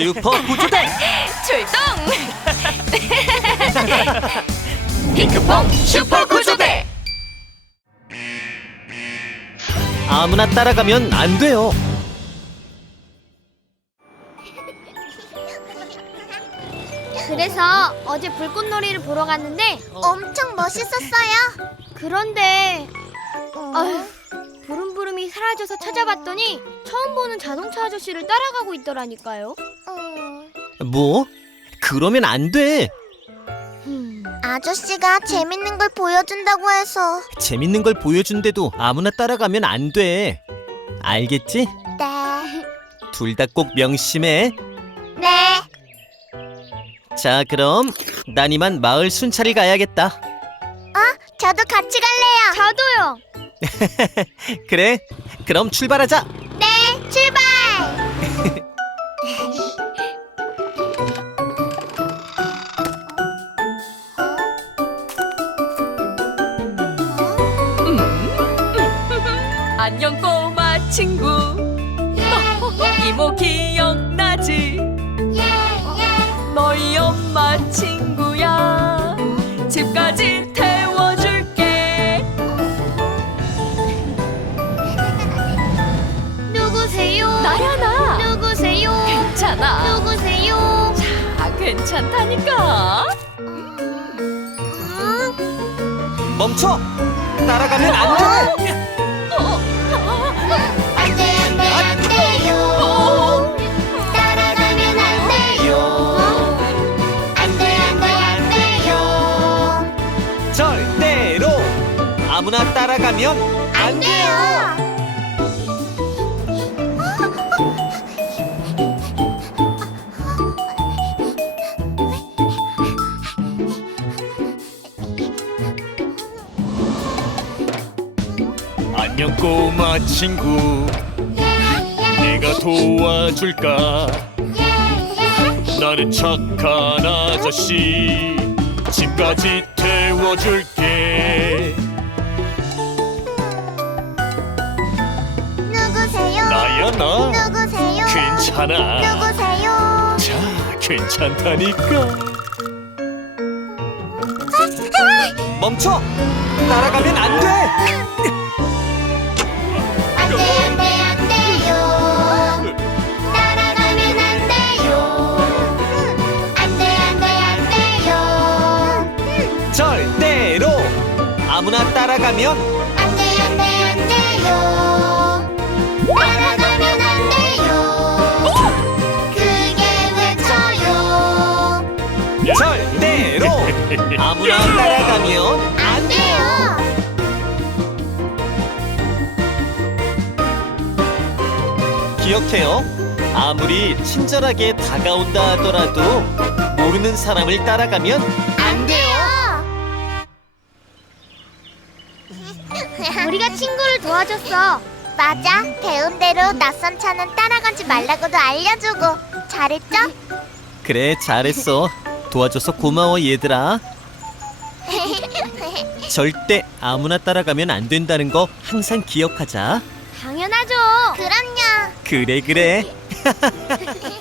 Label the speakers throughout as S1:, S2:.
S1: 슈퍼 구조대
S2: 출동! 핑크퐁 슈퍼 구조대!
S1: 아무나 따라가면 안 돼요.
S3: 그래서 어제 불꽃놀이를 보러 갔는데
S4: 엄청 멋있었어요.
S3: 그런데
S4: 어?
S3: 아휴 부름부름이 사라져서 찾아봤더니 처음 보는 자동차 아저씨를 따라가고 있더라니까요.
S4: 어,
S1: 뭐? 그러면 안 돼.
S3: 흠,
S4: 아저씨가 재밌는 걸 보여준다고 해서
S1: 재밌는 걸 보여준데도 아무나 따라가면 안 돼. 알겠지?
S4: 네.
S1: 둘 다 꼭 명심해.
S4: 네.
S1: 자, 그럼 난 이만 마을 순찰이 가야겠다.
S4: 저도 같이 갈래요.
S3: 저도요.
S1: 그래? 그럼 출발하자.
S4: 네, 출발.
S2: 안녕 꼬마 친구. 이모 기억나지? 너희 엄마 친구야. 집까지
S3: 누구세요?
S2: 나야 나
S3: 누구세요?
S2: 괜찮아
S3: 누구세요?
S2: 아 괜찮다니까
S1: 멈춰! 따라가면 안 돼!
S4: 안돼 안돼 안돼요. 따라가면 안 돼요. 안돼 안돼 안 돼요.
S1: 절대로 아무나 따라가면 안 돼요.
S5: 안녕 꼬마 친구. 내가 도와줄까? 나는 착한 아저씨. 집까지 태워줄게.
S4: 누구세요?
S5: 나야 나.
S4: 누구세요?
S5: 괜찮아.
S4: 누구세요?
S5: 자 괜찮다니까
S1: 멈춰! 따라가면 안 돼!
S4: 안 돼 안 돼 안 돼요. 따라가면 안 돼요. 안 돼 안 돼 안 돼요.
S1: 절대로 아무나 따라가면 절대로 아무나 따라가면
S4: 안 돼요.
S1: 기억해요. 아무리 친절하게 다가온다 하더라도 모르는 사람을 따라가면
S4: 안 돼요.
S3: 우리가 친구를 도와줬어.
S4: 맞아. 배운 대로 낯선 차는 따라가지 말라고도 알려주고 잘했죠?
S1: 그래 잘했어. 도와줘서 고마워 얘들아. 절대 아무나 따라가면 안 된다는 거 항상 기억하자.
S3: 당연하죠.
S4: 그럼요.
S1: 그래 그래.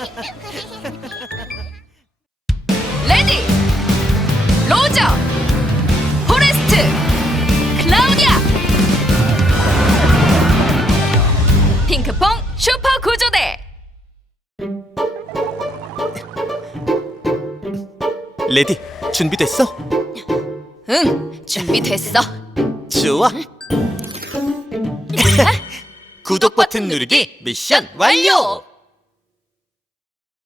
S1: 레디 준비됐어?
S2: 응 준비됐어
S1: 좋아. 구독 버튼 누르기 미션 완료.